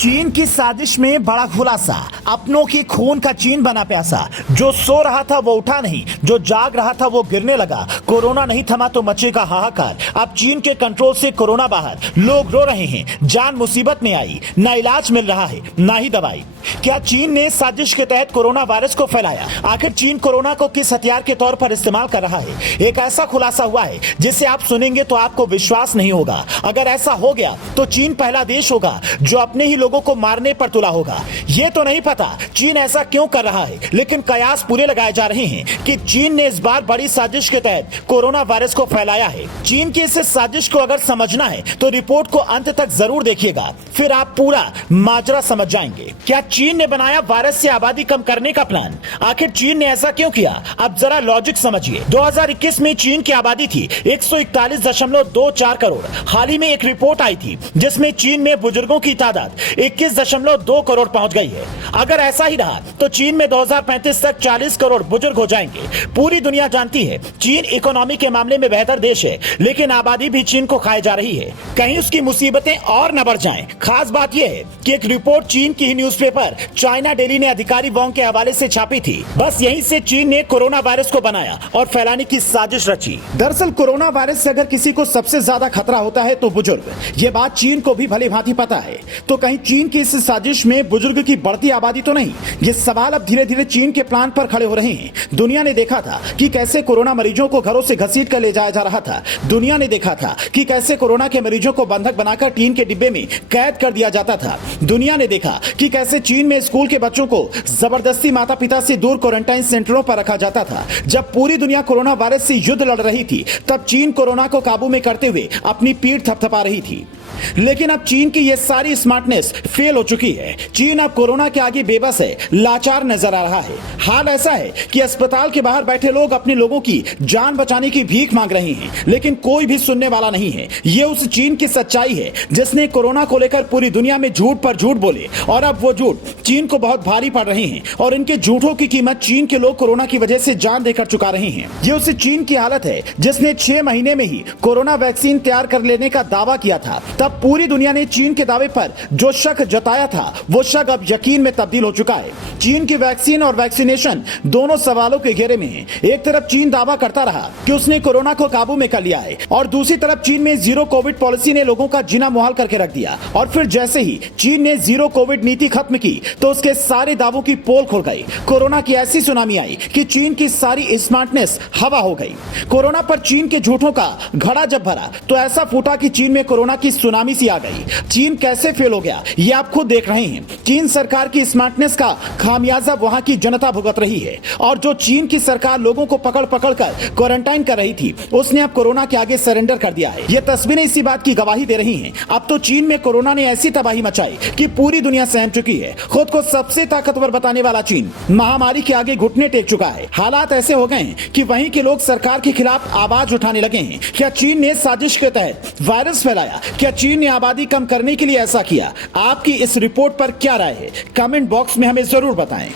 चीन की साजिश में बड़ा खुलासा। अपनों की खून का चीन बना प्यासा। जो सो रहा था वो उठा नहीं, जो जाग रहा था वो गिरने लगा। कोरोना नहीं थमा तो मचेगा हाहाकार। अब चीन के कंट्रोल से कोरोना बाहर, लोग रो रहे हैं। जान मुसीबत में आई, ना इलाज मिल रहा है ना ही दवाई। क्या चीन ने साजिश के तहत कोरोना वायरस को फैलाया? आखिर चीन कोरोना को किस हथियार के तौर पर इस्तेमाल कर रहा है? एक ऐसा खुलासा हुआ है जिसे आप सुनेंगे तो आपको विश्वास नहीं होगा। अगर ऐसा हो गया तो चीन पहला देश होगा जो अपने ही लोगों को मारने पर तुला होगा। ये तो नहीं पता चीन ऐसा क्यों कर रहा है, लेकिन कयास पूरे लगाए जा रहे हैं कि चीन ने इस बार बड़ी साजिश के तहत कोरोना वायरस को फैलाया है। चीन की इस साजिश को अगर समझना है तो रिपोर्ट को अंत तक जरूर देखिएगा, फिर आप पूरा माजरा समझ जाएंगे। क्या चीन ने बनाया वायरस से आबादी कम करने का प्लान? आखिर चीन ने ऐसा क्यों किया? अब जरा लॉजिक समझिए। 2021 में चीन की आबादी थी 141.24 करोड़। हाल ही में एक रिपोर्ट आई थी जिसमें चीन में बुजुर्गों की तादाद 21.2 करोड़ पहुंच गई है। अगर ऐसा ही रहा तो चीन में 2035 तक 40 करोड़ बुजुर्ग हो जाएंगे। पूरी दुनिया जानती है चीन इकोनॉमी के मामले में बेहतर देश है, लेकिन आबादी भी चीन को खाए जा रही है। कहीं उसकी मुसीबतें और न बढ़ जाएं। खास बात यह है कि एक रिपोर्ट चीन की ही न्यूज़पेपर चाइना डेली ने अधिकारी वोंग के हवाले से छापी थी। बस यहीं से चीन ने कोरोना वायरस को बनाया और फैलाने की साजिश रची। दरअसल कोरोना वायरस से अगर किसी को सबसे ज्यादा खतरा होता है तो बुजुर्ग। ये बात चीन को भी भली भांति पता है। तो कहीं चीन की इस साजिश में बुजुर्ग की बढ़ती आबादी तो नहीं? ये सवाल अब धीरे धीरे चीन के प्लान पर खड़े हो रहे हैं। दुनिया ने देखा था कि कैसे कोरोना मरीजों को घरों से घसीट कर ले जाया जा रहा था। दुनिया ने देखा था कि कैसे कोरोना के मरीजों को बंधक बनाकर टीन के डिब्बे में कैद कर दिया जाता था। दुनिया ने देखा कि कैसे चीन में स्कूल के बच्चों को जबरदस्ती माता पिता से दूर क्वारंटाइन सेंटरों पर रखा जाता था। जब पूरी दुनिया कोरोना वायरस से युद्ध लड़ रही थी, तब चीन कोरोना को काबू में करते हुए अपनी पीठ थपथपा रही थी। लेकिन अब चीन की यह सारी स्मार्टनेस फेल हो चुकी है। चीन अब कोरोना के आगे बेबस है, लाचार नजर आ रहा है। हाल ऐसा है कि अस्पताल के बाहर बैठे लोग अपने लोगों की जान बचाने की भीख मांग रहे हैं, लेकिन कोई भी सुनने वाला नहीं है। यह उस चीन की सच्चाई है जिसने कोरोना को लेकर पूरी दुनिया में झूठ पर झूठ बोले, और अब वो झूठ चीन को बहुत भारी पड़ रहे हैं, और इनके झूठों की कीमत चीन के लोग कोरोना की वजह से जान देकर चुका रहे हैं। ये उस चीन की हालत है जिसने 6 महीने में ही कोरोना वैक्सीन तैयार कर लेने का दावा किया था। तब पूरी दुनिया ने चीन के दावे पर जो शक जताया था, वो शक अब यकीन में तब्दील हो चुका है। चीन की वैक्सीन और वैक्सीनेशन दोनों सवालों के घेरे में है। एक तरफ चीन दावा करता रहा कि उसने कोरोना को काबू में कर लिया है, और दूसरी तरफ चीन में जीरो कोविड पॉलिसी ने लोगों का जीना मुहाल करके रख दिया। और फिर जैसे ही चीन ने जीरो कोविड नीति खत्म की तो उसके सारे दावों की पोल खुल गई। कोरोना की ऐसी सुनामी आई कि चीन की सारी स्मार्टनेस हवा हो गई। कोरोना पर चीन के झूठों का घड़ा जब भरा तो ऐसा फूटा कि चीन में कोरोना की सुनामी सी आ गई। चीन कैसे फेल हो गया ये आप खुद देख रहे हैं। चीन सरकार की स्मार्टनेस का खामियाजा वहां की जनता भुगत रही है, और जो चीन की सरकार लोगों को पकड़ पकड़ कर क्वारंटाइन कर रही थी, उसने अब कोरोना के आगे सरेंडर कर दिया है। ये तस्वीरें इसी बात की गवाही दे रही हैं। अब तो चीन में कोरोना ने ऐसी तबाही मचाई कि पूरी दुनिया सहम चुकी है। खुद को सबसे ताकतवर बताने वाला चीन महामारी के आगे घुटने टेक चुका है। हालात ऐसे हो गए हैं कि वहीं के लोग सरकार के खिलाफ आवाज उठाने लगे हैं। क्या चीन ने साजिश के तहत वायरस फैलाया? क्या चीन ने आबादी कम करने के लिए ऐसा किया? आपकी इस रिपोर्ट पर क्या राय है? कमेंट बॉक्स में हमें जरूर बताएं।